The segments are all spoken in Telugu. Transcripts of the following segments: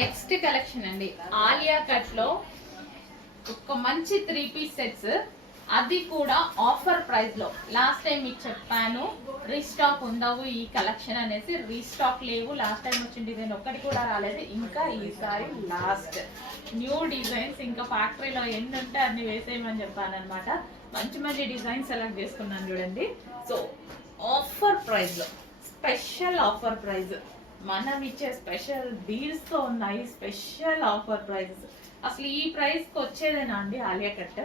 నెక్స్ట్ కలెక్షన్ అండి, ఆలియా కట్ లో ఒక మంచి 3 పీస్ సెట్స్, అది కూడా ఆఫర్ ప్రైస్ లో. లాస్ట్ టైం మీకు చెప్పాను రీస్టాక్ ఉండవు ఈ కలెక్షన్ అనేసి, రీస్టాక్ లేవు. లాస్ట్ టైం వచ్చిన డిజైన్ ఒక్కటి కూడా రాలేదు. ఇంకా ఈసారి లాస్ట్ న్యూ డిజైన్స్, ఇంకా ఫ్యాక్టరీలో ఎన్ని ఉంటే అన్ని వేసేయమని చెప్పాను అనమాట. మంచి మంచి డిజైన్స్ సెలెక్ట్ చేసుకున్నాను చూడండి. సో ఆఫర్ ప్రైస్ లో, స్పెషల్ ఆఫర్ ప్రైస్, మనం ఇచ్చే స్పెషల్ డీల్స్ తో ఉన్నాయి. Special offer price. అసలు ఈ ప్రైస్ కి వచ్చేదేనా అండి ఆలియా కట్?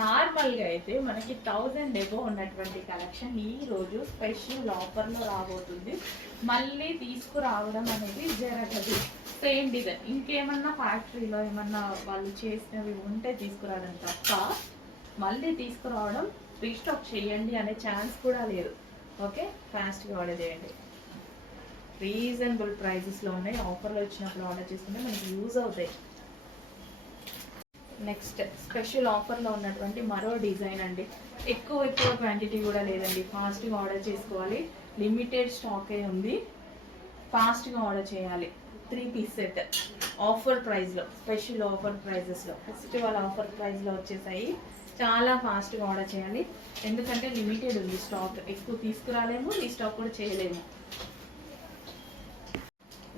నార్మల్ గా అయితే మనకి 1000 ఎబో ఉన్నటువంటి కలెక్షన్ ఈ రోజు స్పెషల్ ఆఫర్ లో రాబోతుంది. మళ్ళీ తీసుకురావడం అనేది జరగదు. సేమ్ డిజైన్ ఇంకేమన్నా ఫ్యాక్టరీలో ఏమన్నా వాళ్ళు చేసినవి ఉంటే తీసుకురావడం తప్ప, మళ్ళీ తీసుకురావడం రీస్టాక్ చేయండి అనే ఛాన్స్ కూడా లేదు. ఓకే, ఫాస్ట్గా ఆర్డర్ చేయండి. రీజనబుల్ ప్రైజెస్లో ఉన్నాయి. ఆఫర్లో వచ్చినప్పుడు ఆర్డర్ చేసుకుంటే మనకి యూజ్ అవుతాయి. నెక్స్ట్ స్పెషల్ ఆఫర్లో ఉన్నటువంటి మరో డిజైన్ అండి. ఎక్కువ క్వాంటిటీ కూడా లేదండి. ఫాస్ట్గా ఆర్డర్ చేసుకోవాలి. లిమిటెడ్ స్టాకే ఉంది. ఫాస్ట్గా ఆర్డర్ చేయాలి. 3 పీస్ సెట్ ఆఫర్ ప్రైస్లో, స్పెషల్ ఆఫర్ ప్రైజెస్లో, ఫెస్టివల్ ఆఫర్ ప్రైస్లో వచ్చేసాయి. చాలా ఫాస్ట్గా ఆర్డర్ చేయాలి. ఎందుకంటే లిమిటెడ్ ఉంది స్టాక్. ఎక్కువ తీసుకురాలేము, ఈ స్టాక్ కూడా చేయలేము.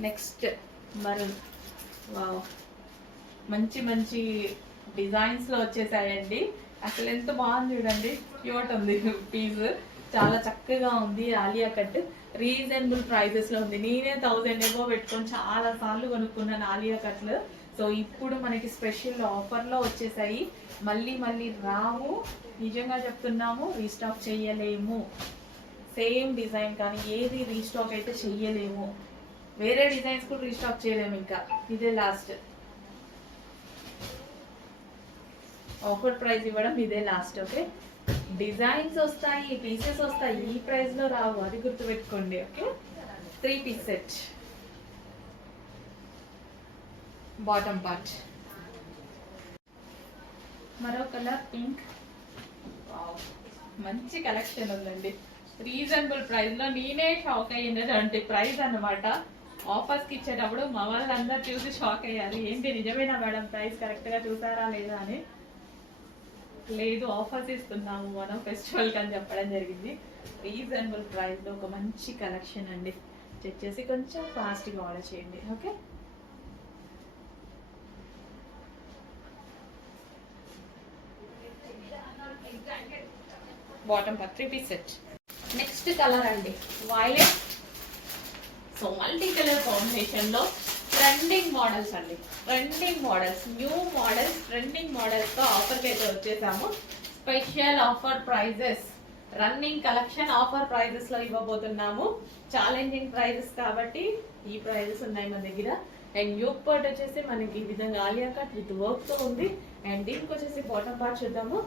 నెక్స్ట్ మరూన్, మంచి మంచి డిజైన్స్లో వచ్చేసాయండి. అసలు ఎంత బాగుంది చూడండి. క్యూట్ ఉంది పీస్, చాలా చక్కగా ఉంది. ఆలియా కట్ రీజనబుల్ ప్రైజెస్లో ఉంది. నేనే 1000 ఎబో పెట్టుకొని చాలా సార్లు కొనుక్కున్నాను ఆలియా కట్లు. సో ఇప్పుడు మనకి స్పెషల్ ఆఫర్లో వచ్చేసాయి. మళ్ళీ మళ్ళీ రావు, నిజంగా చెప్తున్నాము. రీస్టాక్ చేయలేము. సేమ్ డిజైన్ కానీ ఏది రీస్టాక్ అయితే చెయ్యలేము. వేరే డిజైన్స్ కూడా రీస్టాక్ చేయలేము. ఇంకా ఇదే లాస్ట్ ఆఫర్ ప్రైస్ ఇవ్వడం, ఇదే లాస్ట్. ఓకే, డిజైన్స్ వస్తాయి, పీసెస్ వస్తాయి, ఈ ప్రైస్ లో రావు, అది గుర్తుపెట్టుకోండి. Okay, 3 piece set, bottom part. మరో కలర్ పింక్. మంచి కలెక్షన్ ఉందండి. రీజనబుల్ ప్రైస్ లో. నేనే షాక్ అయ్యిందంటే ప్రైస్ అన్నమాట. ఆఫర్స్ కి ఇచ్చేటప్పుడు మా వాళ్ళందరూ చూసి షాక్ అయ్యారు. ఏంటి నిజమేనా మేడం, ప్రైస్ కరెక్ట్ గా చూసారా లేదా అని. లేదు, ఆఫర్స్ ఇస్తున్నాము మనం ఫెస్టివల్ అని చెప్పడం జరిగింది. రీజనబుల్ ప్రైస్ లో ఒక మంచి కలెక్షన్ అండి. చెక్ చేసి కొంచెం ఫాస్ట్గా ఆర్డర్ చేయండి. Okay, bottom part 3 piece set. Next colour అండి violet. So multi colour combination లో ట్రెండింగ్ మోడల్స్ అండి. Trending models, new models, trending models తో ఆఫర్కి అయితే వచ్చేసాము. Special offer prices, running collection offer prices లో ఇవ్వబోతున్నాము. ఛాలెంజింగ్ ప్రైజెస్ కాబట్టి ఈ ప్రైజెస్ ఉన్నాయి మన దగ్గర. అండ్ యూక్ పార్ట్ వచ్చేసి మనకి ఈ విధంగా ఆలియా కట్ విత్ వర్క్ తో ఉంది. అండ్ దీనికి వచ్చేసి బాటమ్ పార్ట్ చూద్దాము.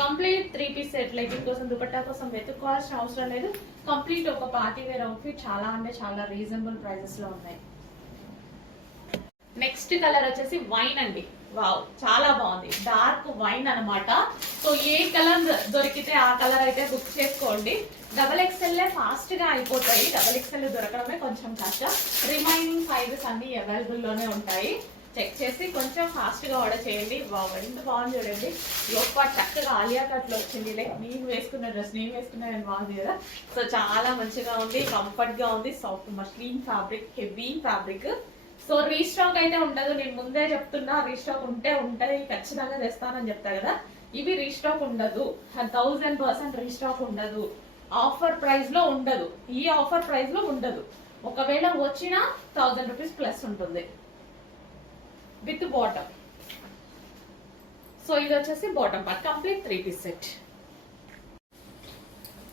Complete 3 piece set. లెగ్గింగ్ కోసం, దుపట్టా కోసం వెతుక్కోవాల్సిన అవసరం లేదు. కంప్లీట్ ఒక పార్టీ వేర్ అవుట్ఫిట్. చాలా అంటే చాలా రీజనబుల్ ప్రైజెస్ లో ఉన్నాయి. నెక్స్ట్ కలర్ వచ్చేసి వైన్ అండి. వావ్, చాలా బాగుంది. డార్క్ వైన్ అనమాట. సో ఏ కలర్ దొరికితే ఆ కలర్ అయితే బుక్ చేసుకోండి. XXL ఫాస్ట్ గా అయిపోతాయి. XXL దొరకడమే కొంచెం కష్టం. రిమైనింగ్ సైజెస్ అన్ని అవైలబుల్ లోనే ఉంటాయి. చెక్ చేసి కొంచెం ఫాస్ట్ గా ఆర్డర్ చేయండి. వావ్, ఎంత బాగుంది చూడండి. లోపల చక్కగా ఆలియా కట్ లో వచ్చింది. లైక్ నేను వేసుకున్న డ్రెస్ నేను వేసుకున్న బాగుంది కదా. సో చాలా మంచిగా ఉంది, కంఫర్ట్ గా ఉంది. Soft muslin fabric, heavy fabric. So restock అయితే ఉండదు, నేను ముందే చెప్తున్నా. రీస్టాక్ ఉంటే ఉంటాయి, ఖచ్చితంగా తెస్తానని చెప్తా కదా. ఇవి రీస్టాక్ ఉండదు, 1000% రీస్టాక్ ఉండదు. ఆఫర్ ప్రైస్ లో ఉండదు. ఈ ఆఫర్ ప్రైస్ లో ఉండదు. ఒకవేళ వచ్చినా 1000 రూపీస్ ప్లస్ ఉంటుంది విత్ బాటమ్. సో ఇది వచ్చేసి bottom part. Complete 3 piece set.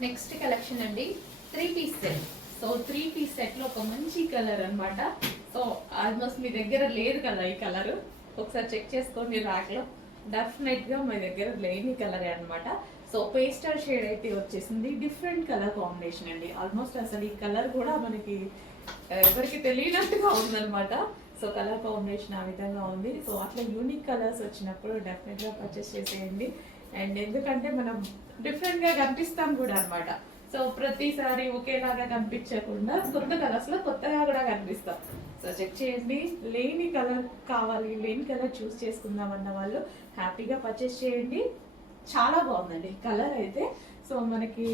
Next collection అండి 3 piece set. So 3 piece set లో ఒక మంచి కలర్ అన్నమాట. సో ఆల్మోస్ట్ మీ దగ్గర లేదు కదా ఈ కలర్, ఒకసారి చెక్ చేసుకోండి ర్యాక్ లో. డెఫినెట్ గా మీ దగ్గర లేని కలరే అనమాట. సో పేస్టల్ షేడ్ అయితే వచ్చేసింది. డిఫరెంట్ కలర్ కాంబినేషన్ అండి. ఆల్మోస్ట్ అసలు ఈ కలర్ కూడా మనకి ఎవరికి తెలియనట్టుగా ఉందన్నమాట. సో కలర్ కాంబినేషన్ ఆ విధంగా ఉంది. సో అట్లా యూనిక్ కలర్స్ వచ్చినప్పుడు డెఫినెట్ గా పర్చేస్ చేసేయండి. అండ్ ఎందుకంటే మనం డిఫరెంట్ గా కనిపిస్తాం కూడా అనమాట. సో ప్రతిసారి ఒకేలాగా కనిపించకుండా కొత్త కలర్స్ లో కొత్తగా కూడా కనిపిస్తాం. సో చెక్ చేయండి. లేని కలర్ కావాలి, లేని కలర్ చూస్ చేసుకుందాం అన్న వాళ్ళు హ్యాపీగా పర్చేస్ చేయండి. చాలా బాగుందండి కలర్ అయితే. సో మనకి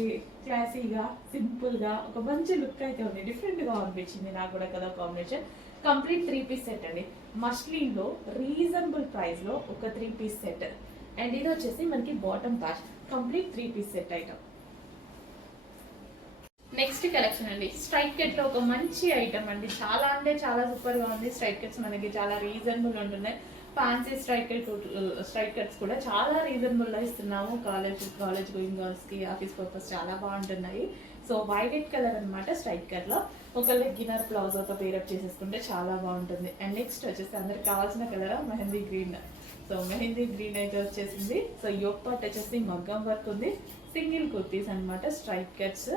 క్లాసీగా సింపుల్గా ఒక మంచి లుక్ అయితే ఉంది. డిఫరెంట్గా అనిపించింది నాకు కూడా colour combination. Complete 3 piece set అండి. మస్లిన్లో రీజనబుల్ ప్రైస్లో ఒక 3 పీస్ సెట్. అండ్ ఇది వచ్చేసి మనకి bottom part. Complete 3 piece set item. Next collection అండి, స్ట్రైట్ కట్ లో ఒక మంచి ఐటమ్ అండి. చాలా అంటే చాలా సూపర్ గా ఉంది. స్ట్రైట్ కట్స్ మనకి చాలా రీజనబుల్ ఉంటున్నాయి. ఫ్యాన్సీ స్ట్రైట్ కట్స్ కూడా చాలా రీజనబుల్ గా ఇస్తున్నాము. కాలేజ్ గోయింగ్ గర్ల్స్ కి, ఆఫీస్ పర్పస్ చాలా బాగుంటున్నాయి. సో వైలెట్ కలర్ అనమాట స్ట్రైట్ కట్ లో. ఒక లెగ్గినర్ ప్లాజోతో పేరప్ చేసేసుకుంటే చాలా బాగుంటుంది. అండ్ నెక్స్ట్ వచ్చేసి అందరికి కావాల్సిన colour mehndi green. So mehndi green అయితే వచ్చేసింది. సో యోక్ పార్ట్ వచ్చేసి మగ్గం వర్క్ ఉంది. సింగిల్ కుర్తీస్ అనమాట స్ట్రైట్ కట్స్.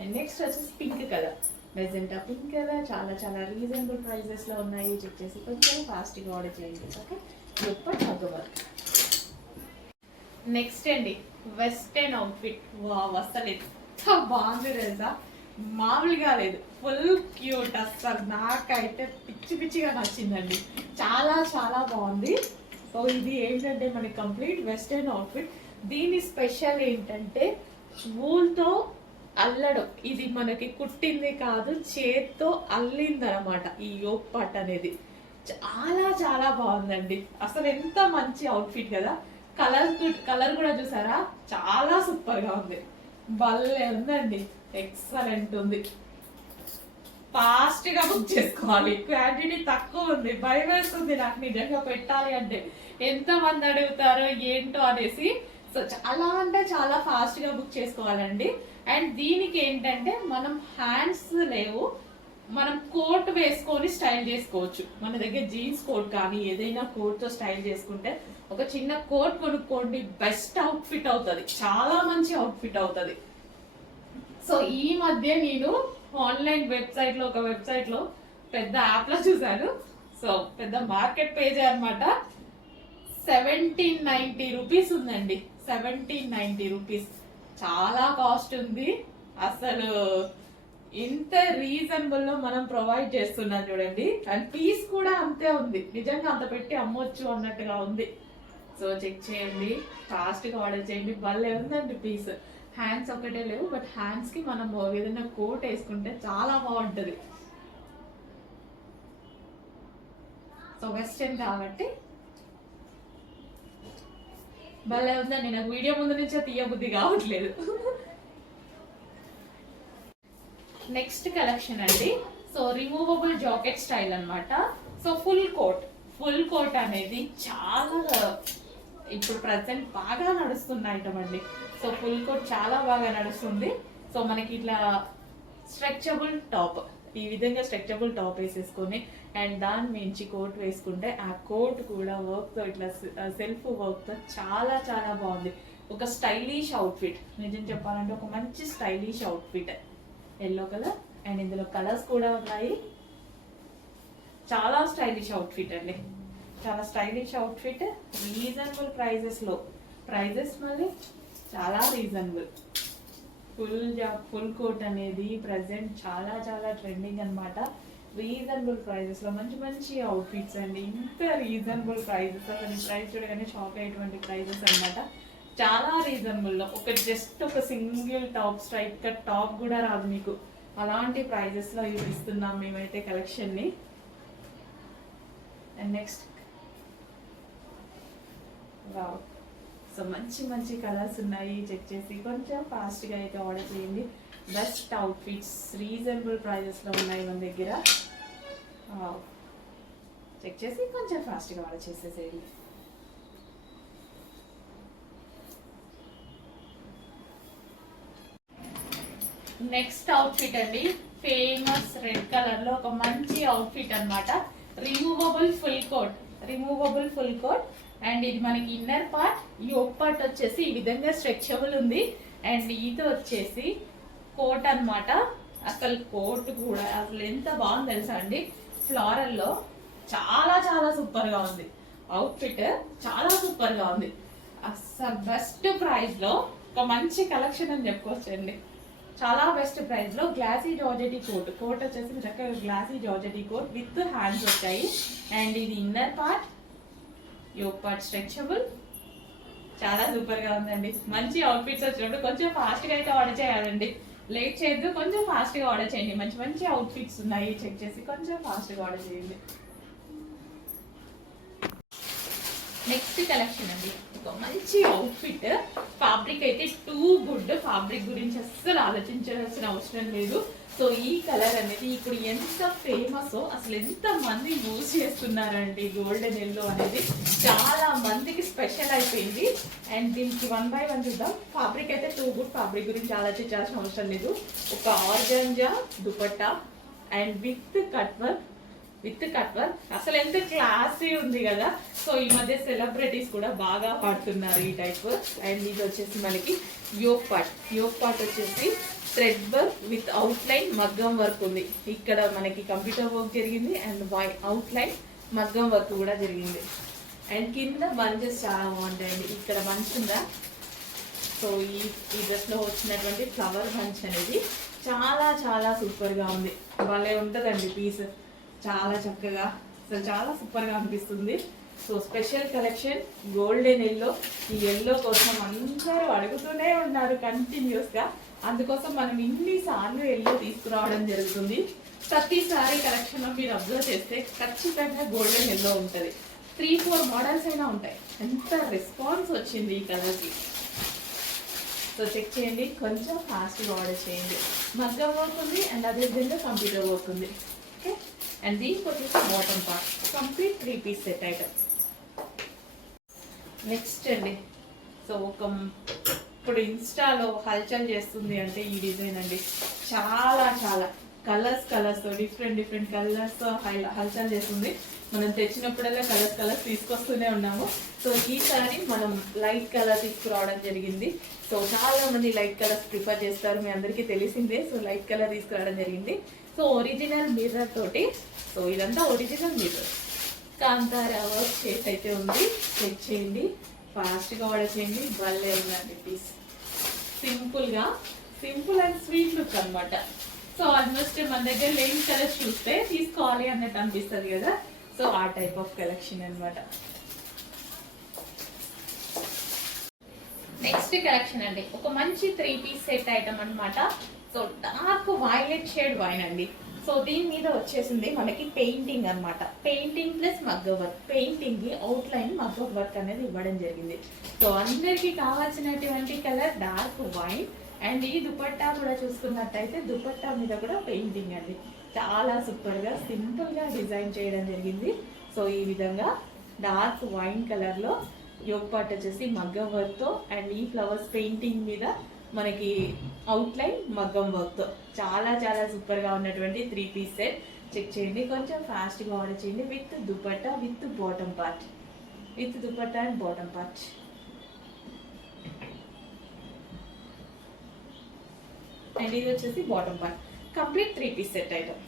అండ్ నెక్స్ట్ వచ్చేసి pink colour, magenta pink colour. చాలా చాలా రీజనబుల్ ప్రైజెస్ లో ఉన్నాయి. చెక్ చేసి కొంచెం ఫాస్ట్గా ఆర్డర్ చేయండి. ఓకే, దుప్పట్ మగ్గం వర్క్. నెక్స్ట్ అండి వెస్టర్న్ అవుట్ఫిట్. వావ్, అసలు ఎంత బాగుంది తెలుసా, మామూలుగా లేదు. Full cute. అసలు నాకైతే పిచ్చి పిచ్చిగా నచ్చిందండి. చాలా చాలా బాగుంది. సో ఇది ఏంటంటే మనకి కంప్లీట్ వెస్టర్న్ అవుట్ఫిట్. దీని స్పెషల్ ఏంటంటే వూల్తో అల్లడం. ఇది మనకి కుట్టింది కాదు, చేత్తో అల్లిందనమాట ఈ యోక్ పార్ట్ అనేది. చాలా చాలా బాగుందండి. అసలు ఎంత మంచి అవుట్ఫిట్ కదా. కలర్ కూడా చూసారా, చాలా సూపర్ గా ఉంది. భలే ఉందండి, ఎక్సలెంట్ ఉంది. ఫాస్ట్ గా బుక్ చేసుకోవాలి, క్వాంటిటీ తక్కువ ఉంది. భయం వేస్తుంది నాకు నిజంగా పెట్టాలి అంటే, ఎంత మంది అడుగుతారో ఏంటో అనేసి. సో చాలా అంటే చాలా ఫాస్ట్ గా బుక్ చేసుకోవాలండి. అండ్ దీనికి ఏంటంటే మనం హ్యాండ్స్ లేవు, మనం కోట్ వేసుకొని స్టైల్ చేసుకోవచ్చు. మన దగ్గర జీన్స్ కోట్ కానీ ఏదైనా కోట్ తో స్టైల్ చేసుకుంటే, ఒక చిన్న కోట్ కొనుక్కోండి, బెస్ట్ అవుట్ఫిట్ అవుతుంది. చాలా మంచి అవుట్ఫిట్ అవుతుంది. సో ఈ మధ్య నేను ఆన్లైన్ వెబ్సైట్ లో, ఒక వెబ్సైట్ లో పెద్ద యాప్ లో చూసాను. సో పెద్ద మార్కెట్ పేజ్ అనమాట. 1790 రూపీస్ ఉందండి. 1790 రూపీస్ చాలా కాస్ట్ ఉంది. అసలు ఇంత రీజనబుల్ లో మనం ప్రొవైడ్ చేస్తున్నాం చూడండి. అండ్ పీస్ కూడా అంతే ఉంది. నిజంగా అంత పెట్టి అమ్మొచ్చు అన్నట్టుగా ఉంది. సో చెక్ చేయండి, ఫాస్ట్ గా ఆర్డర్ చేయండి. భలే ఉందండి పీస్. హ్యాండ్స్ ఒకటే లేవు, బట్ హ్యాండ్స్ కి మనం ఏదైనా కోట్ వేసుకుంటే చాలా బాగుంటది. సో వెస్టర్న్ కాబట్టి భలే ఉందండి. నాకు వీడియో ముందు నుంచే తీయబుద్ధి కావట్లేదు. నెక్స్ట్ కలెక్షన్ అండి, సో రిమూవబుల్ జాకెట్ స్టైల్ అనమాట. సో ఫుల్ కోట్ అనేది చాలా ఇప్పుడు ప్రజెంట్ బాగా నడుస్తున్న ఐటమ్ అండి. సో ఫుల్ కోట్ చాలా బాగా నడుస్తుంది. సో మనకి ఇట్లా స్ట్రెచబుల్ టాప్, ఈ విధంగా స్ట్రెచబుల్ టాప్ వేసేసుకొని అండ్ దాని మించి కోట్ వేసుకుంటే ఆ కోట్ కూడా వర్క్ తో ఇట్లా సెల్ఫ్ వర్క్ తో చాలా చాలా బాగుంది. ఒక స్టైలిష్ అవుట్ఫిట్. నిజం చెప్పాలంటే ఒక మంచి stylish outfit. Yellow colour and ఇందులో కలర్స్ కూడా ఉన్నాయి. చాలా స్టైలిష్ అవుట్ఫిట్ అండి, చాలా స్టైలిష్ అవుట్ఫిట్. రీజనబుల్ ప్రైజెస్ మళ్ళీ చాలా రీజనబుల్. ఫుల్ కోట్ అనేది ప్రజెంట్ చాలా చాలా ట్రెండింగ్ అనమాట. రీజనబుల్ ప్రైజెస్ లో మంచి మంచి అవుట్ఫిట్స్ అండి. ఇంత రీజనబుల్ ప్రైజెస్, అసలు ఈ ప్రైస్ చూడగానే షాక్ అయ్యేటువంటి ప్రైజెస్ అనమాట. చాలా రీజనబుల్ లో జస్ట్ ఒక single top, straight cut top కూడా రాదు మీకు. అలాంటి ప్రైజెస్ లో ఇస్తున్నాం మేమైతే కలెక్షన్ ని. అండ్ నెక్స్ట్ వావ్, సో మంచి మంచి కలర్స్ ఉన్నాయి. చెక్ చేసి కొంచెం ఫాస్ట్గా అయితే ఆర్డర్ చేయండి. బెస్ట్ అవుట్ఫిట్స్ రీజనబుల్ ప్రైజెస్లో ఉన్నాయి మన దగ్గర. చెక్ చేసి కొంచెం ఫాస్ట్గా ఆర్డర్ చేసేసేయండి. నెక్స్ట్ అవుట్ఫిట్ అండి, ఫేమస్ రెడ్ కలర్లో ఒక మంచి అవుట్ఫిట్ అనమాట. రిమూవబుల్ ఫుల్ కోట్ అండ్ ఇది మనకి ఇన్నర్ పార్ట్, యోక్ పార్ట్ వచ్చేసి ఈ విధంగా స్ట్రెచబుల్ ఉంది. అండ్ ఇది వచ్చేసి కోట్ అనమాట. అసలు కోట్ కూడా అసలు ఎంత బాగుంది తెలుసా అండి. ఫ్లోరల్లో చాలా చాలా సూపర్ గా ఉంది. అవుట్ఫిట్ చాలా సూపర్ గా ఉంది. అసలు బెస్ట్ ప్రైస్ లో ఒక మంచి కలెక్షన్ అని చెప్పుకోవచ్చండి. చాలా బెస్ట్ ప్రైస్ లో గ్లాసీ జార్జెటీ కోట్. కోట్ వచ్చేసి చక్కగా glossy georgette coat with hands వచ్చాయి. అండ్ ఇది inner part, yoke part stretchable. చాలా సూపర్ గా ఉందండి. మంచి అవుట్ఫిట్స్ వచ్చినప్పుడు కొంచెం ఫాస్ట్ గా అయితే ఆర్డర్ చేయాలండి. లేట్ చేయొద్దు, కొంచెం ఫాస్ట్ గా ఆర్డర్ చేయండి. మంచి మంచి అవుట్ఫిట్స్ ఉన్నాయి, చెక్ చేసి కొంచెం ఫాస్ట్ గా ఆర్డర్ చేయండి. నెక్స్ట్ కలెక్షన్ అండి, ఒక మంచి అవుట్ఫిట్. ఫ్యాబ్రిక్ అయితే టూ గుడ్. ఫ్యాబ్రిక్ గురించి అస్సలు ఆలోచించాల్సిన అవసరం లేదు. సో ఈ కలర్ అనేది ఇప్పుడు ఎంత ఫేమస్, అసలు ఎంత మంది యూజ్ చేస్తున్నారండి. గోల్డెన్ ఎల్లో అనేది చాలా మందికి స్పెషల్ అయిపోయింది. అండ్ దీనికి 1 by 1 చూద్దాం. ఫ్యాబ్రిక్ అయితే టూ గుడ్. ఫ్యాబ్రిక్ గురించి ఆలోచించాల్సిన అవసరం లేదు. ఒక organza dupatta and with cut work అసలు ఎంత క్లాసీ ఉంది కదా. సో ఈ మధ్య సెలబ్రిటీస్ కూడా బాగా పాడుతున్నారు ఈ టైప్. అండ్ ఇది వచ్చేసి మనకి యోక్ పార్ట్ వచ్చేసి thread work with out line మగ్గం వర్క్ ఉంది. ఇక్కడ మనకి కంప్యూటర్ వర్క్ జరిగింది అండ్ అవుట్ లైన్ మగ్గం వర్క్ కూడా జరిగింది. అండ్ కింద బంచెస్ చాలా బాగుంటాయండి. ఇక్కడ బంచ్ ఉందా, సో ఈ డ్రెస్ లో వచ్చినటువంటి ఫ్లవర్ బంచ్ అనేది చాలా చాలా సూపర్ గా ఉంది. భలే ఉంటుందండి పీస్, చాలా చక్కగా, అసలు చాలా సూపర్ గా అనిపిస్తుంది. So special collection golden yellow. ఈ ఎల్లో కోసం అందరూ అడుగుతూనే ఉన్నారు కంటిన్యూస్ గా. అందుకోసం మనం ఇన్నిసార్లు ఎల్లో తీసుకురావడం జరుగుతుంది. ప్రతిసారి కలెక్షన్ లో మీరు అబ్జర్వ్ చేస్తే ఖచ్చితంగా గోల్డెన్ ఎల్లో ఉంటుంది. 3-4 మోడల్స్ అయినా ఉంటాయి. ఎంత రెస్పాన్స్ వచ్చింది ఈ కలర్కి. సో చెక్ చేయండి, కొంచెం ఫాస్ట్గా ఆర్డర్ చేయండి. మగ్గం వర్క్ ఉంది అండ్ అదే విధంగా కంప్యూటర్ వర్క్ ఉంది. ఓకే, అండ్ దీనికి వచ్చేసి bottom part complete 3 piece set item. Next అండి, సో ఇప్పుడు ఇన్స్టాలో హల్చల్ చేస్తుంది అంటే ఈ డిజైన్ అండి. చాలా చాలా కలర్స్ డిఫరెంట్ కలర్స్ హల్చల్ చేస్తుంది. మనం తెచ్చినప్పుడల్లా కలర్స్ తీసుకొస్తూనే ఉన్నాము. సో ఈసారి మనం లైట్ కలర్ తీసుకురావడం జరిగింది. సో చాలా మంది లైట్ కలర్స్ ప్రిఫర్ చేస్తారు, మీ అందరికీ తెలిసిందే. సో లైట్ కలర్ తీసుకురావడం జరిగింది. సో ఒరిజినల్ మిర్రర్ తోటి, సో ఇదంతా ఒరిజినల్ మిర్రర్ కాంతారా వర్క్ చేసి అయితే ఉంది. చెక్ చేయండి, ఫాస్ట్గా ఆర్డర్ చేయండి. భలే ఉందండి piece. Simple and sweet look అనమాట. సో ఆల్మోస్ట్ మన దగ్గర లేని కలర్స్ చూస్తే తీసుకోవాలి అన్నట్టు అనిపిస్తుంది కదా. సో ఆ టైప్ ఆఫ్ కలెక్షన్ అనమాట. నెక్స్ట్ కలెక్షన్ అండి, ఒక మంచి 3 piece సెట్ ఐటమ్ అనమాట. So dark violet shade wine అండి. సో దీని మీద వచ్చేసింది మనకి పెయింటింగ్ అనమాట. పెయింటింగ్ ప్లస్ మగ్గ వర్క్. పెయింటింగ్ కి అవుట్ లైన్ మగ్గ వర్క్ అనేది ఇవ్వడం జరిగింది. సో అందరికి కావాల్సినటువంటి కలర్ డార్క్ వైన్. అండ్ ఈ దుపట్టా కూడా చూసుకున్నట్టయితే దుపట్టా మీద కూడా పెయింటింగ్ అండి. చాలా సూపర్ గా సింపుల్ గా డిజైన్ చేయడం జరిగింది. సో ఈ విధంగా డార్క్ వైన్ కలర్ లో యోక్ పార్ట్ వచ్చేసి మగ్గం వర్క్ తో అండ్ ఈ ఫ్లవర్స్ పెయింటింగ్ మీద మనకి అవుట్ లైన్ మగ్గం వర్క్ తో చాలా చాలా సూపర్ గా ఉన్నటువంటి 3 piece సెట్. చెక్ చేయండి, కొంచెం ఫాస్ట్ గా ఆర్డర్ చేయండి. With dupatta with bottom part, with dupatta and bottom part. And ఇది వచ్చేసి bottom part complete 3 piece set item.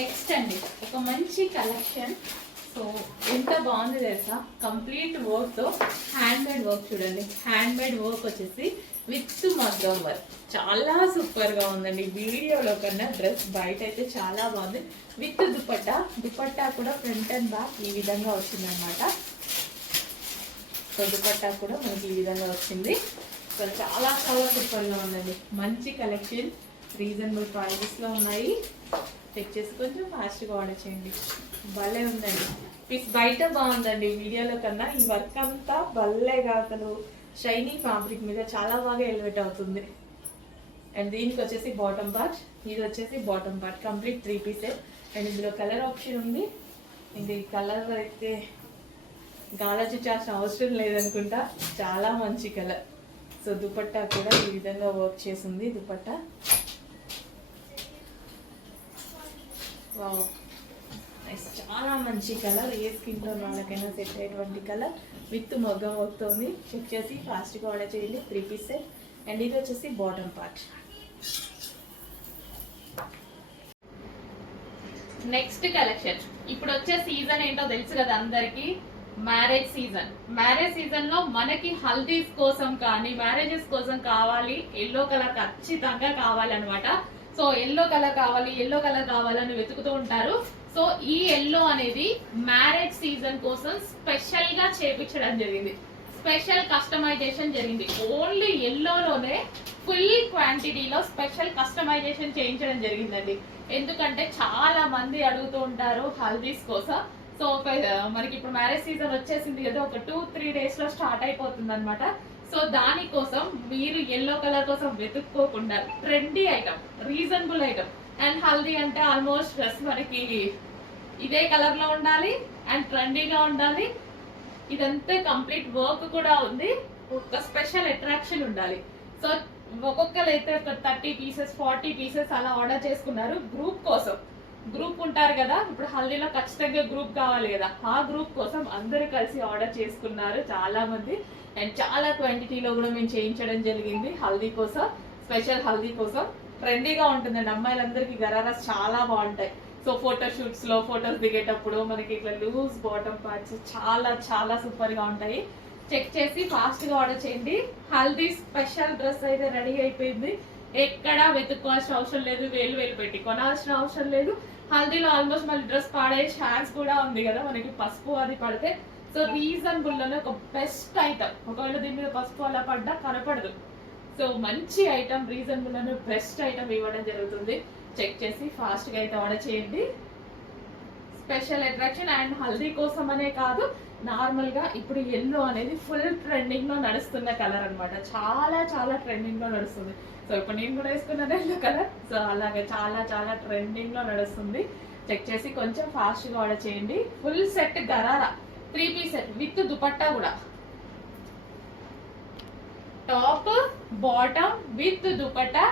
Next అండి, ఒక మంచి కలెక్షన్. సో ఎంత బాగుంది తెలుసా, కంప్లీట్ వర్క్ తో హ్యాండ్ మేడ్ వర్క్. చూడండి, హ్యాండ్ మేడ్ వర్క్ వచ్చేసి విత్ మగ్గం వర్క్. చాలా సూపర్ గా ఉందండి. వీడియోలో కన్నా డ్రెస్ బయట అయితే చాలా బాగుంది. విత్ దుపట్టా కూడా ఫ్రంట్ అండ్ బ్యాక్ ఈ విధంగా వచ్చింది అనమాట. సో దుపట్టా కూడా మనకి ఈ విధంగా వచ్చింది. సో చాలా చాలా సూపర్ గా ఉందండి. మంచి కలెక్షన్, రీజనబుల్ ప్రైజెస్ లో ఉన్నాయి. చెక్ చేసి కొంచెం ఫాస్ట్గా ఆర్డర్ చేయండి. భలే ఉందండి పీస్. బయట బాగుందండి వీడియోలో కన్నా. ఈ వర్క్ అంతా భలేగా అసలు షైనీ ఫ్యాబ్రిక్ మీద చాలా బాగా ఎలివేట్ అవుతుంది. అండ్ దీనికి వచ్చేసి బాటమ్ పార్ట్, ఇది వచ్చేసి bottom part complete 3 piece. And ఇందులో కలర్ ఆప్షన్ ఉంది. ఇది కలర్ అయితే ఆలోచించాల్సిన అవసరం లేదనుకుంటా, చాలా మంచి కలర్. సో దుపట్టా కూడా ఈ విధంగా వర్క్ చేసింది. దుపట్టా వావ్ నైస్, చాలా మంచి కలర్. ఏ స్కిన్ టోన్ వాళ్ళకైనా సెట్ అయ్యేటువంటి కలర్ విత్ మగ్గం వర్క్ తో ఉంది. చెక్ చేసి ఫాస్ట్గా ఆర్డర్ చేయండి. 3 piece సెట్. అండ్ ఇది వచ్చేసి బాటమ్ పార్ట్. నెక్స్ట్ కలెక్షన్, ఇప్పుడు వచ్చే సీజన్ ఏంటో తెలుసు కదా అందరికి. మ్యారేజ్ సీజన్ లో మనకి హల్దీస్ కోసం కానీ మ్యారేజెస్ కోసం కావాలి, ఎల్లో కలర్ ఖచ్చితంగా కావాలన్నమాట. సో ఎల్లో కలర్ కావాలని వెతుకుతూ ఉంటారు. సో ఈ ఎల్లో అనేది మ్యారేజ్ సీజన్ కోసం స్పెషల్ గా చేపించడం జరిగింది, స్పెషల్ కస్టమైజేషన్ జరిగింది. ఓన్లీ ఎల్లోలోనే ఫుల్ క్వాంటిటీలో స్పెషల్ కస్టమైజేషన్ చేయించడం జరిగిందండి. ఎందుకంటే చాలా మంది అడుగుతూ ఉంటారు హల్దీస్ కోసం. సో మనకి ఇప్పుడు మ్యారేజ్ సీజన్ వచ్చేసింది కదా, ఒక 2-3 days లో స్టార్ట్ అయిపోతుంది అనమాట. సో దానికోసం మీరు ఎల్లో కలర్ కోసం వెతుక్కోకుండా trendy item, reasonable item. And haldi అంటే ఆల్మోస్ట్ డ్రెస్ మనకి ఇదే కలర్ లో ఉండాలి అండ్ ట్రెండీగా ఉండాలి. ఇదంతా కంప్లీట్ వర్క్ కూడా ఉంది, ఒక స్పెషల్ అట్రాక్షన్ ఉండాలి. సో ఒక్కొక్కరు అయితే ఒక 30 pieces 40 pieces అలా ఆర్డర్ చేసుకున్నారు గ్రూప్ కోసం. గ్రూప్ ఉంటారు కదా, ఇప్పుడు హల్దీలో ఖచ్చితంగా గ్రూప్ కావాలి కదా, ఆ గ్రూప్ కోసం అందరూ కలిసి ఆర్డర్ చేసుకున్నారు చాలా మంది. అండ్ చాలా క్వాంటిటీలో కూడా మేము చేయించడం జరిగింది హల్దీ కోసం, స్పెషల్ హల్దీ కోసం. ట్రెండీగా ఉంటుందండి, అమ్మాయిలందరికీ గరారాస్ చాలా బాగుంటాయి. సో ఫోటో షూట్స్ లో ఫొటోస్ దిగేటప్పుడు మనకి ఇట్లా లూజ్ బాటమ్ పార్ట్స్ చాలా చాలా సూపర్ గా ఉంటాయి. చెక్ చేసి ఫాస్ట్ గా ఆర్డర్ చేయండి. హల్దీ స్పెషల్ డ్రెస్ అయితే రెడీ అయిపోయింది, ఎక్కడా వెతుక్కోవాల్సిన అవసరం లేదు, వేలు పెట్టి కొనాల్సిన అవసరం లేదు. హల్దీలో ఆల్మోస్ట్ మళ్ళీ డ్రెస్ పాడే ఛాన్స్ కూడా ఉంది కదా మనకి, పసుపు అది పడితే. సో రీజనబుల్ లోనే ఒక బెస్ట్ ఐటమ్, ఒకవేళ దీని మీద పసుపు అలా పడ్డా కనపడదు. సో మంచి ఐటమ్, రీజనబుల్ లోనే బెస్ట్ ఐటమ్ ఇవ్వడం జరుగుతుంది. చెక్ చేసి ఫాస్ట్ గా అయితే ఆర్డర్ చేయండి. Special attraction. అండ్ హల్దీ కోసం అనే కాదు, నార్మల్ గా ఇప్పుడు ఎల్లో అనేది ఫుల్ ట్రెండింగ్ లో నడుస్తున్న కలర్ అనమాట, చాలా చాలా ట్రెండింగ్ లో నడుస్తుంది. సో ఇప్పుడు నేను కూడా వేసుకున్నాను ఎల్లో కలర్. సో అలాగే చాలా చాలా ట్రెండింగ్ లో నడుస్తుంది. చెక్ చేసి కొంచెం ఫాస్ట్ గా ఆర్డర్ చేయండి. Full set gharara 3 piece set with dupatta కూడా, top bottom with dupatta.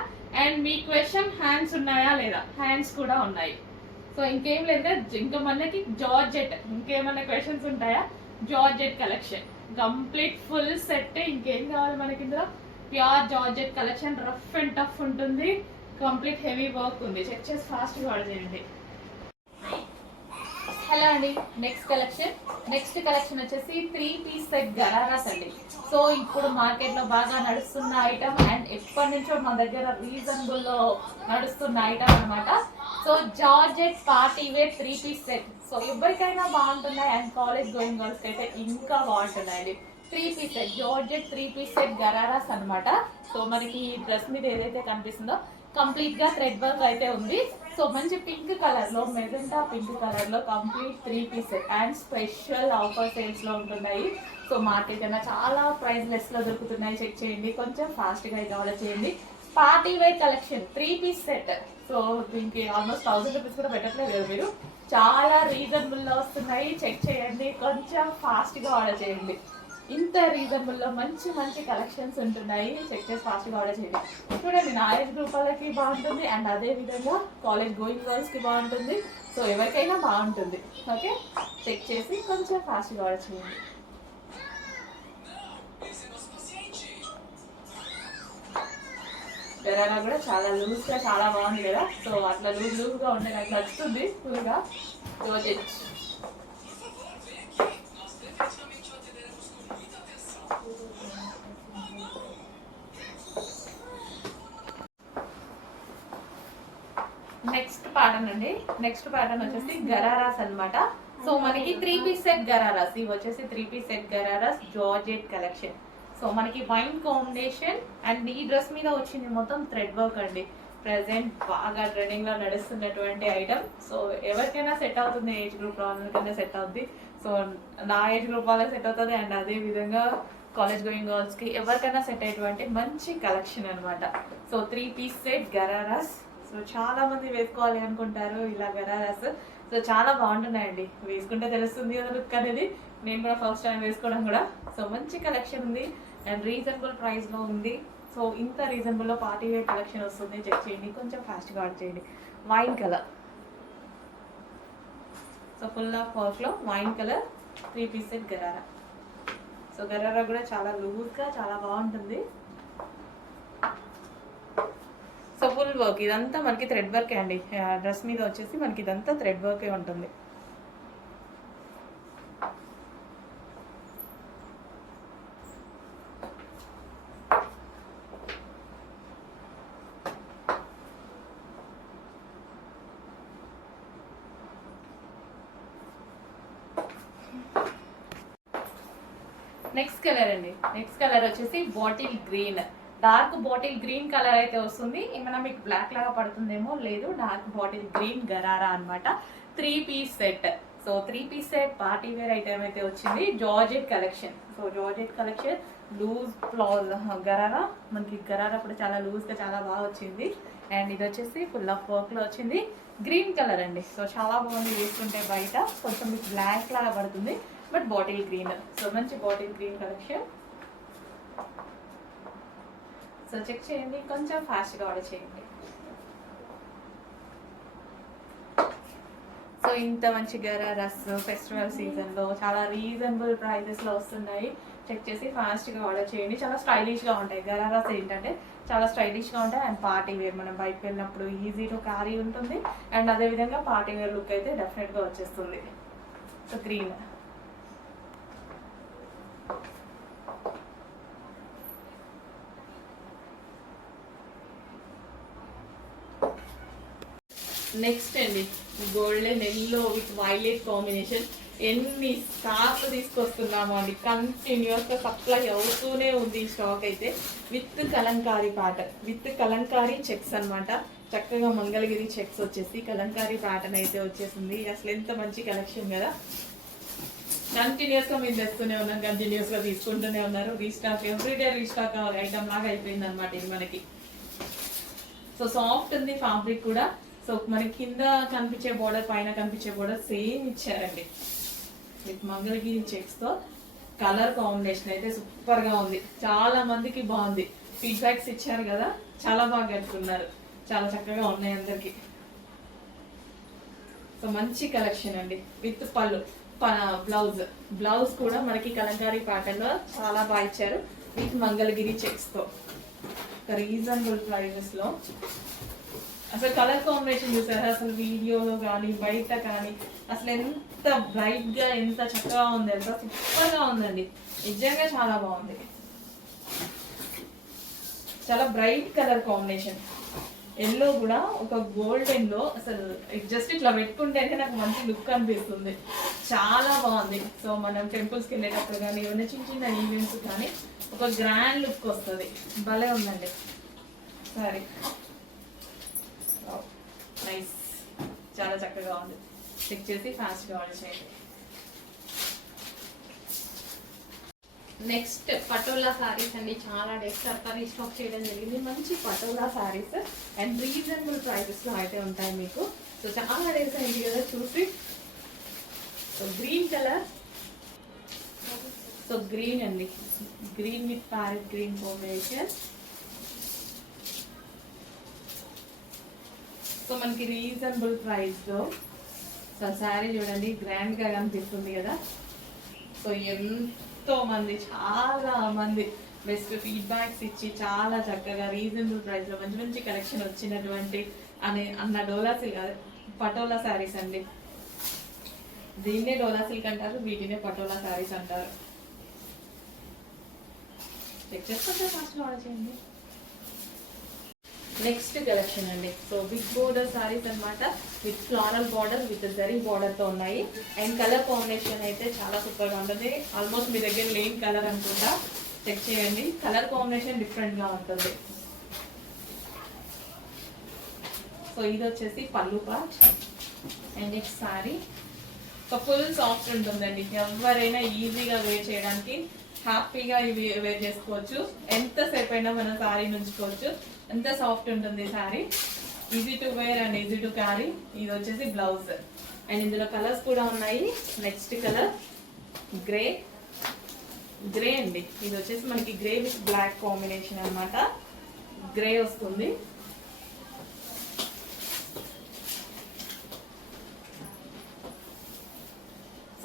And మీ క్వశ్చన్ హ్యాండ్స్ ఉన్నాయా లేదా, హ్యాండ్స్ కూడా ఉన్నాయి. సో ఇంకేం లేదు కదా, ఇంకా మనకి జార్జెట్, ఇంకేమన్నా క్వశ్చన్స్ ఉంటాయా? Georgette collection complete full set. ఇంకేం కావాలి మనకి ఇందులో? Pure georgette collection, rough and tough ఉంటుంది, కంప్లీట్ హెవీ వర్క్ ఉంది. చెక్ చేసి ఫాస్ట్ గా ఆర్డర్ చేయండి. హలో అండి, నెక్స్ట్ కలెక్షన్ వచ్చేసి 3 piece సెట్ గరారాస్ అండి. సో ఇప్పుడు మార్కెట్ లో బాగా నడుస్తున్న ఐటమ్ అండ్ ఎప్పటి నుంచో మన దగ్గర రీజనబుల్ లో నడుస్తున్న ఐటమ్ అనమాట. So georgette party wear 3 piece set. So ఎవరికైనా బాగుంటున్నాయి అండ్ కాలేజ్ గోయింగ్ గర్ల్స్ అయితే ఇంకా బాగుంటున్నాయండి. 3 piece set georgette 3 piece set ghararas అనమాట. సో మనకి డ్రెస్ మీద ఏదైతే కనిపిస్తుందో కంప్లీట్ గా థ్రెడ్ వర్క్ అయితే ఉంది. సో మంచి పింక్ కలర్ లో, మెజెంటా పింక్ కలర్ లో complete 3 piece set and special offer sales లో ఉంటున్నాయి. సో మార్కెట్ అయినా చాలా ప్రైస్ లెస్ లో దొరుకుతున్నాయి. చెక్ చేయండి, కొంచెం ఫాస్ట్ గా అయితే ఆర్డర్ చేయండి. Party wear collection 3 piece set. So దీనికి ఆల్మోస్ట్ 1000 రూపీస్ కూడా పెట్టట్లేదు కదా మీరు, చాలా రీజనబుల్ లో వస్తున్నాయి. చెక్ చేయండి, కొంచెం ఫాస్ట్ గా ఆర్డర్ చేయండి. ఇంత రీజనబుల్ లో మంచి మంచి కలెక్షన్స్ ఉంటున్నాయి. చెక్ చేసి ఫాస్ట్ గా ఆర్డర్ చేయండి. చూడండి, నా ఏజ్ గ్రూప్ వాళ్ళకి బాగుంటుంది అండ్ అదే విధంగా కాలేజ్ గోయింగ్ గర్ల్స్ కి బాగుంటుంది. సో ఎవరికైనా బాగుంటుంది. ఓకే, చెక్ చేసి కొంచెం ఫాస్ట్ గా ఆర్డర్ చేయండి. గరారా కూడా చాలా లూజ్ గా చాలా బాగుంది కదా. సో అట్లా లూజ్ గా ఉంటే నాకు నచ్చుతుంది ఫుల్ గా. నెక్స్ట్ ప్యాటర్న్ వచ్చేసి గరారాస్ అన్నమాట. సో మనకి 3 piece సెట్ గరారాస్, ఇవి వచ్చేసి 3 piece set ghararas georgette collection. So మనకి వైన్ కాంబినేషన్ అండ్ ఈ డ్రెస్ మీద వచ్చింది మొత్తం థ్రెడ్ వర్క్ అండి. ప్రెసెంట్ బాగా ట్రెండింగ్ లో నడుస్తున్నటువంటి ఐటమ్. సో ఎవరికైనా సెట్ అవుతుంది, ఏజ్ గ్రూప్ వాళ్ళకైనా సెట్ అవుతుంది. సో నా ఏజ్ గ్రూప్ వాళ్ళకి సెట్ అవుతుంది అండ్ అదే విధంగా కాలేజ్ గోయింగ్ గర్ల్స్ కి ఎవరికైనా సెట్ అయ్యేటువంటి మంచి కలెక్షన్ అనమాట. So 3 piece set ghararas. So చాలా మంది వేసుకోవాలి అనుకుంటారు ఇలా గరారాస్. సో చాలా బాగుంటున్నాయండి, వేసుకుంటే తెలుస్తుంది కదా లుక్ అనేది. నేను కూడా ఫస్ట్ టైం వేసుకోవడం కూడా. సో మంచి కలెక్షన్ ఉంది అండ్ రీజనబుల్ ప్రైస్ లో ఉంది. సో ఇంత రీజనబుల్ లో పార్టీ వేర్ కలెక్షన్ వస్తుంది. చెక్ చేయండి, కొంచెం ఫాస్ట్ గా ఆర్డర్ చేయండి. Wine colour, so full of work లో wine colour 3 piece set gharara. So gharara కూడా చాలా లూజ్ గా చాలా బాగుంటుంది. సో ఫుల్ వర్క్, ఇదంతా మనకి థ్రెడ్ వర్కే అండి. డ్రెస్ మీద వచ్చేసి మనకి ఇదంతా థ్రెడ్ వర్కే ఉంటుంది. నెక్స్ట్ కలర్ అండి, నెక్స్ట్ కలర్ వచ్చేసి bottle green, dark bottle green colour అయితే వస్తుంది. ఏమైనా మీకు బ్లాక్ లాగా పడుతుందేమో, లేదు డార్క్ బాటిల్ గ్రీన్ గరారా అన్నమాట. 3 piece set. So 3 piece set party wear item అయితే వచ్చింది. Georgette collection. So georgette collection loose blouse gharara, మనకి గరారా కూడా చాలా లూజ్గా చాలా బాగా వచ్చింది. అండ్ ఇది వచ్చేసి ఫుల్ ఆఫ్ వర్క్లో వచ్చింది. గ్రీన్ కలర్ అండి. సో చాలా బాగుంది, వేసుకుంటే బయట కొంచెం మీకు బ్లాక్ లాగా పడుతుంది, బట్ బాటిల్ గ్రీన్. సో మంచి bottle green collection. So check చేయండి, కొంచెం ఫాస్ట్గా ఆర్డర్ చేయండి. సో ఇంత మంచి గరారాస్ ఫెస్టివల్ సీజన్లో చాలా రీజనబుల్ ప్రైజెస్లో వస్తున్నాయి. చెక్ చేసి ఫాస్ట్గా ఆర్డర్ చేయండి. చాలా స్టైలిష్గా ఉంటాయి. గరారాస్ ఏంటంటే చాలా స్టైలిష్గా ఉంటాయి అండ్ పార్టీ వేర్, మనం బయటకు వెళ్ళినప్పుడు ఈజీ టు క్యారీ ఉంటుంది అండ్ అదేవిధంగా పార్టీ వేర్ లుక్ అయితే డెఫినెట్గా వచ్చేస్తుంది. So green. నెక్స్ట్ అండి golden yellow with violet combination. ఎన్ని స్టాక్ తీసుకొస్తున్నాము అండి, కంటిన్యూస్గా సప్లై అవుతూనే ఉంది ఈ స్టాక్ అయితే. With Kalamkari pattern, with Kalamkari checks అనమాట. చక్కగా మంగళగిరి చెక్స్ వచ్చేసి కలంకారీ ప్యాటర్న్ అయితే వచ్చేసింది. అసలు ఎంత మంచి కలెక్షన్ కదా. కంటిన్యూస్గా మీరు తెస్తూనే ఉన్నారు, కంటిన్యూస్గా తీసుకుంటూనే ఉన్నారు. రీస్టాక్, ఎవ్రీడే రీస్టాక్ ఐటమ్ లాగా అయిపోయింది అనమాట ఇది మనకి. సో సాఫ్ట్ ఉంది ఫ్యాబ్రిక్ కూడా. సో మనకి కింద కనిపించే బోర్డర్, పైన కనిపించే బోర్డర్ సేమ్ ఇచ్చారండి విత్ మంగళగిరి చెక్స్ తో. కలర్ కాంబినేషన్ అయితే సూపర్ గా ఉంది, చాలా మందికి బాగుంది. ఫీడ్బ్యాక్స్ ఇచ్చారు కదా, చాలా బాగా కట్టుకున్నారు, చాలా చక్కగా ఉన్నాయి అందరికి. సో మంచి కలెక్షన్ అండి. విత్ పళ్ళు, బ్లౌజ్, బ్లౌజ్ కూడా మనకి కలంకారీ ప్యాటర్న్ లో చాలా బాగా ఇచ్చారు విత్ మంగళగిరి చెక్స్ తో. రీజనబుల్ ప్రైజెస్ లో. అసలు కలర్ కాంబినేషన్ చూసారా, అసలు వీడియోలో కానీ బయట కానీ అసలు ఎంత బ్రైట్ గా ఎంత చక్కగా ఉంది, ఎంత సూపర్ గా ఉందండి. నిజంగా చాలా బాగుంది. చాలా బ్రైట్ కలర్ కాంబినేషన్. ఎల్లో కూడా ఒక గోల్డెన్ లో, అసలు జస్ట్ ఇట్లా పెట్టుకుంటేనే నాకు మంచి లుక్ అనిపిస్తుంది. చాలా బాగుంది. సో మనం టెంపుల్స్కి వెళ్ళేటప్పుడు కానీ ఏమైనా చిన్న చిన్న ఈవెంట్స్ కానీ ఒక గ్రాండ్ లుక్ వస్తుంది. భలే ఉందండి సారీ. నైస్, చాలా చక్కగా ఉంది. చెక్ చేసి ఫాస్ట్గా ఆర్డర్ చేయండి. నెక్స్ట్ పటోలా సారీస్ అండి. చాలా డేస్ తర్వాత రీస్టాక్ చేయడం జరిగింది. మంచి పటోలా సారీస్ అండ్ రీజనబుల్ ప్రైజెస్లో అయితే ఉంటాయి మీకు. సో చాలా డేస్ అయింది కదా చూసి. So green colour, so green అండి, green with parrot green combination. So మనకి రీజనబుల్ ప్రైస్లో. సో శారీ చూడండి గ్రాండ్గా కనిపిస్తుంది కదా. సో ఎంతో మంది, చాలా మంది బెస్ట్ ఫీడ్బ్యాక్స్ ఇచ్చి చాలా చక్కగా రీజనబుల్ ప్రైస్లో మంచి మంచి కలెక్షన్ వచ్చినటువంటి అన్న డోలా సిల్క్, పటోలా శారీస్ అండి. దీన్నే డోలా సిల్క్ అంటారు, వీటినే పటోలా శారీస్ అంటారు. చెక్ చేసుకుంటే ఫాస్ట్గా ఆర్డర్ చేయండి. నెక్స్ట్ కలెక్షన్ అండి. సో బిగ్ బోర్డర్ సారీస్ అనమాట, with floral border with zari border తో ఉన్నాయి. అండ్ కలర్ కాంబినేషన్ అయితే చాలా సూపర్ గా ఉంటుంది. ఆల్మోస్ట్ మీ దగ్గర లేని కలర్ అనుకుంటా, చెక్ చేయండి. కలర్ కాంబినేషన్ డిఫరెంట్ గా ఉంటుంది. సో ఇది వచ్చేసి పళ్ళు part and next sorry. So full soft ఉంటుందండి, ఎవరైనా ఈజీగా వేర్ చేయడానికి హ్యాపీగా ఇవి వేర్ చేసుకోవచ్చు. ఎంతసేపు అయినా మనం సారీ నుంచుకోవచ్చు, ఎంత సాఫ్ట్ ఉంటుంది sari. Easy to wear and easy to carry. ఇది వచ్చేసి బ్లౌజ్ అండ్ ఇందులో కలర్స్ కూడా ఉన్నాయి. నెక్స్ట్ కలర్ గ్రే, గ్రే అండి. ఇది వచ్చేసి మనకి గ్రే విత్ బ్లాక్ కాంబినేషన్ అనమాట. గ్రే వస్తుంది.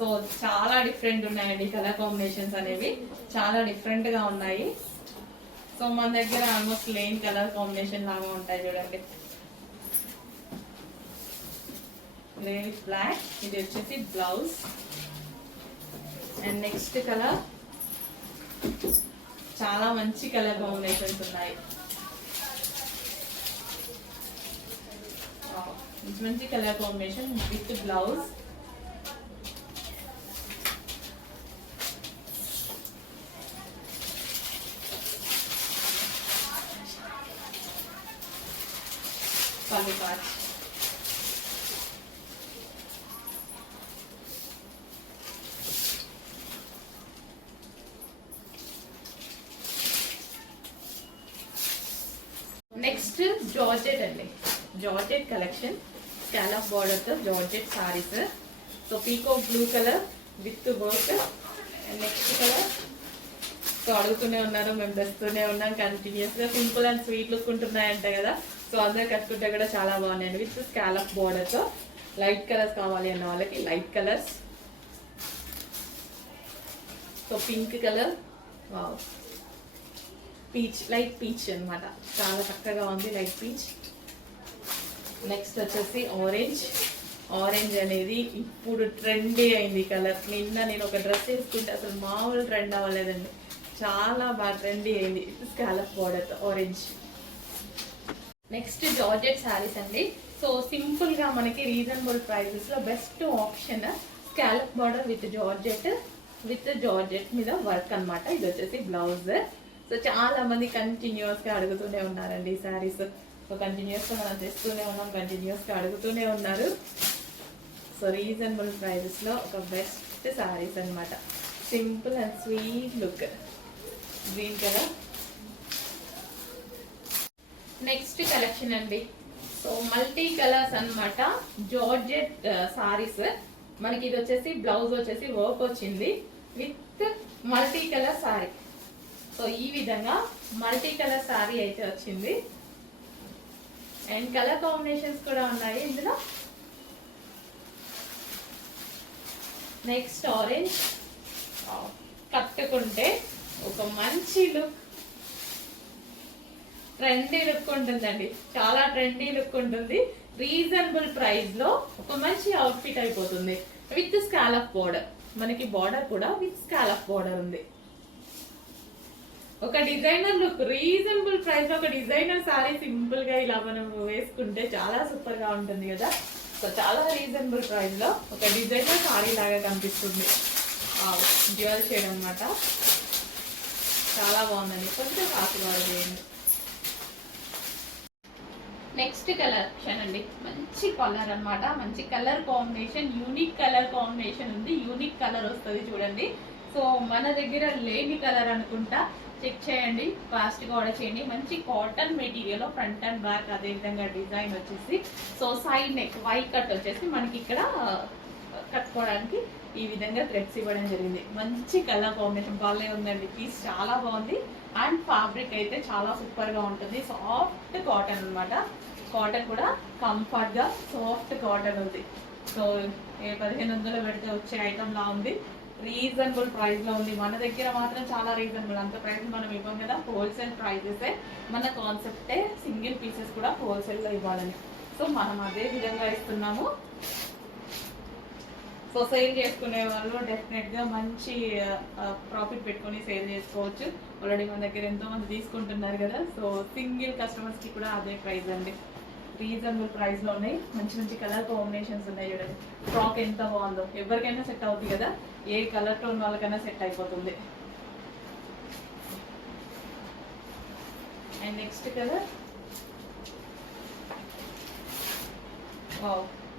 సో చాలా డిఫరెంట్ ఉన్నాయండి కలర్ కాంబినేషన్స్ అనేవి, చాలా డిఫరెంట్ గా ఉన్నాయి. సో మన దగ్గర ఆల్మోస్ట్ లేని కలర్ కాంబినేషన్ లాగా ఉంటాయి చూడండి. Grey with black. ఇది వచ్చేసి బ్లౌజ్ అండ్ నెక్స్ట్ కలర్. చాలా మంచి కలర్ కాంబినేషన్స్ ఉన్నాయి. మంచి colour combination with blouse. Georgette collection, scallop border తో georgette saris. So picot blue colour with work. Next colour so అడుగుతూనే ఉన్నారు, మేము తెస్తూనే ఉన్నాం కంటిన్యూస్ గా. సింపుల్ అండ్ స్వీట్ లుక్ ఉంటున్నాయంట కదా, సో అందరు కట్టుకుంటే కూడా చాలా బాగున్నాయండి. విత్ స్కాలప్ బార్డర్ తో లైట్ కలర్స్ కావాలి అన్న వాళ్ళకి light colours. So pink colour, peach, light peach అనమాట, చాలా చక్కగా ఉంది లైట్ పీచ్. నెక్స్ట్ వచ్చేసి ఆరెంజ్. ఆరెంజ్ అనేది ఇప్పుడు ట్రెండీ అయింది కలర్. నిన్న నేను ఒక డ్రెస్ వేసుకుంటే అసలు మామూలు ట్రెండ్ అవ్వలేదండి, చాలా బాగా ట్రెండీ అయింది. Scallop border orange. Next georgette saris అండి. సో సింపుల్ గా మనకి రీజనబుల్ ప్రైసెస్ లో best option scallop border with georgette మీద వర్క్ అన్నమాట. ఇది వచ్చేసి బ్లౌజ్. సో చాలా మంది కంటిన్యూస్ గా అడుగుతూనే ఉన్నారండి ఈ శారీస్. సో కంటిన్యూస్ గా మనం తెస్తూనే ఉన్నాం, కంటిన్యూస్ గా అడుగుతూనే ఉన్నారు. సో రీజనబుల్ ప్రైసెస్ లో ఒక బెస్ట్ శారీస్ అన్నమాట. Simple and sweet look. Green colour. Next collection అండి. సో మల్టీ కలర్స్ అన్నమాట, జార్జెట్ సారీస్. మనకి ఇది వచ్చేసి బ్లౌజ్ వచ్చేసి వర్క్ వచ్చింది with multi colour sorry. So ఈ విధంగా మల్టీ కలర్ సారీ అయితే వచ్చింది. అండ్ కలర్ కాంబినేషన్స్ కూడా ఉన్నాయి ఇందులో. Next orange. కట్టుకుంటే ఒక మంచి లుక్, ట్రెండీ లుక్ ఉంటుందండి, చాలా ట్రెండీ లుక్ ఉంటుంది. రీజనబుల్ ప్రైస్ లో ఒక మంచి అవుట్ఫిట్ అయిపోతుంది. విత్ స్కాలప్ బోర్డర్, మనకి బార్డర్ కూడా విత్ స్కాలప్ బోర్డర్ ఉంది. ఒక డిజైనర్ లుక్, రీజనబుల్ ప్రైస్ లో ఒక డిజైనర్ సారీ సింపుల్ గా ఇలా మనం వేసుకుంటే చాలా సూపర్ గా ఉంటుంది కదా. సో చాలా రీజనబుల్ ప్రైస్ లో ఒక డిజైనర్ సారీ లాగా కనిపిస్తుంది. డ్యూయల్ షేడ్ అనమాట, చాలా బాగుందండి. కొంచెం కాస్ట్ చేయండి. నెక్స్ట్ కలెక్షన్ అండి, మంచి కలర్ అన్నమాట, మంచి colour combination, unique colour combination ఉంది. యూనిక్ కలర్ వస్తుంది చూడండి. సో మన దగ్గర లేని కలర్ అనుకుంటా, చెక్ చేయండి, ఫాస్ట్ గా ఆర్డర్ చేయండి. మంచి cotton material, front and back అదే విధంగా డిజైన్ వచ్చేసి. So side neck V cut వచ్చేసి మనకి ఇక్కడ కట్టుకోవడానికి ఈ విధంగా థ్రెడ్స్ ఇవ్వడం జరిగింది. మంచి కలర్ కాంబినేషన్ బాగా ఉందండి, పీస్ చాలా బాగుంది. అండ్ ఫ్యాబ్రిక్ అయితే చాలా సూపర్ గా ఉంటుంది. సాఫ్ట్ కాటన్ అన్నమాట, కాటన్ కూడా కంఫర్ట్ గా సాఫ్ట్ కాటన్ ఉంది. సో 1500 పెడితే వచ్చే ఐటమ్ లా ఉంది. రీజనబుల్ ప్రైస్ లో ఉంది. మన దగ్గర మాత్రం చాలా రీజనబుల్, అంత ప్రైస్ మనం ఇవ్వం కదా, హోల్సేల్ ప్రైజెస్. మన కాన్సెప్టే సింగిల్ పీసెస్ కూడా హోల్సేల్ లో ఇవ్వాలని. సో మనం అదే విధంగా ఇస్తున్నాము. సో సేల్ చేసుకునే వాళ్ళు డెఫినెట్ గా మంచి ప్రాఫిట్ పెట్టుకొని సేల్ చేసుకోవచ్చు. ఆల్రెడీ మన దగ్గర ఎంతో మంది తీసుకుంటున్నారు కదా. సో సింగిల్ కస్టమర్స్ కి కూడా అదే ప్రైస్ అండి, రీజనబుల్ ప్రైస్ లో ఉన్నాయి. మంచి మంచి కలర్ కాంబినేషన్స్ ఉన్నాయి చూడండి. ఫ్రాక్ ఎంత బాగుందో, ఎవరికైనా సెట్ అవుతుంది కదా, ఏ కలర్ టోన్ వాళ్ళకైనా సెట్ అయిపోతుంది. అండ్ నెక్స్ట్ కలర్,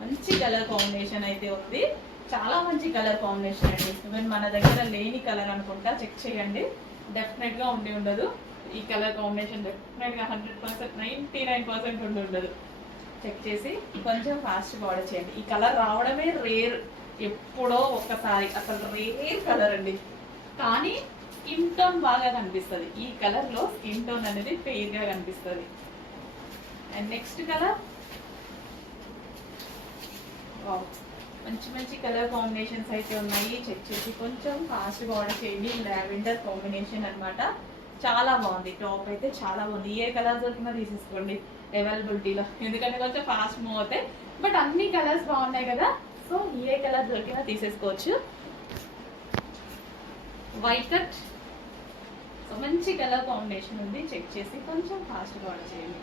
మంచి కలర్ కాంబినేషన్ అయితే ఉంది, చాలా మంచి కలర్ కాంబినేషన్ అండి. ఈవెన్ మన దగ్గర లేని కలర్ అనుకుంటా, చెక్ చేయండి, డెఫినెట్ గా ఉండి ఉండదు ఈ కలర్ కాంబినేషన్. డెఫినెట్ గా 100%, 99% ఉండి ఉండదు. చెక్ చేసి కొంచెం ఫాస్ట్ ఆర్డర్ చేయండి. ఈ కలర్ రావడమే రేర్, ఎప్పుడో ఒకసారి, అసలు రేర్ కలర్ అండి. కానీ స్కిన్ టోన్ బాగా కనిపిస్తుంది ఈ కలర్ లో, స్కిన్ టోన్ అనేది ఫెయిర్ గా కనిపిస్తుంది. అండ్ నెక్స్ట్ కలర్, మంచి మంచి కలర్ కాంబినేషన్స్ అయితే ఉన్నాయి. చెక్ చేసి కొంచెం ఫాస్ట్ ఆర్డర్ చేయండి. లావెండర్ కాంబినేషన్ అన్నమాట, చాలా బాగుంది. టాప్ అయితే చాలా బాగుంది. ఏ కలర్ దొరికినా తీసేసుకోండి అవైలబిలిటీలో, ఎందుకంటే కొంచెం ఫాస్ట్ మూవ్ అవుతాయి. బట్ అన్ని కలర్స్ బాగున్నాయి కదా, సో ఏ కలర్ దొరికినా తీసేసుకోవచ్చు. వైట్ కట్, సో మంచి కలర్ కాంబినేషన్ ఉంది. చెక్ చేసి కొంచెం ఫాస్ట్గా ఆర్డర్ చేయండి.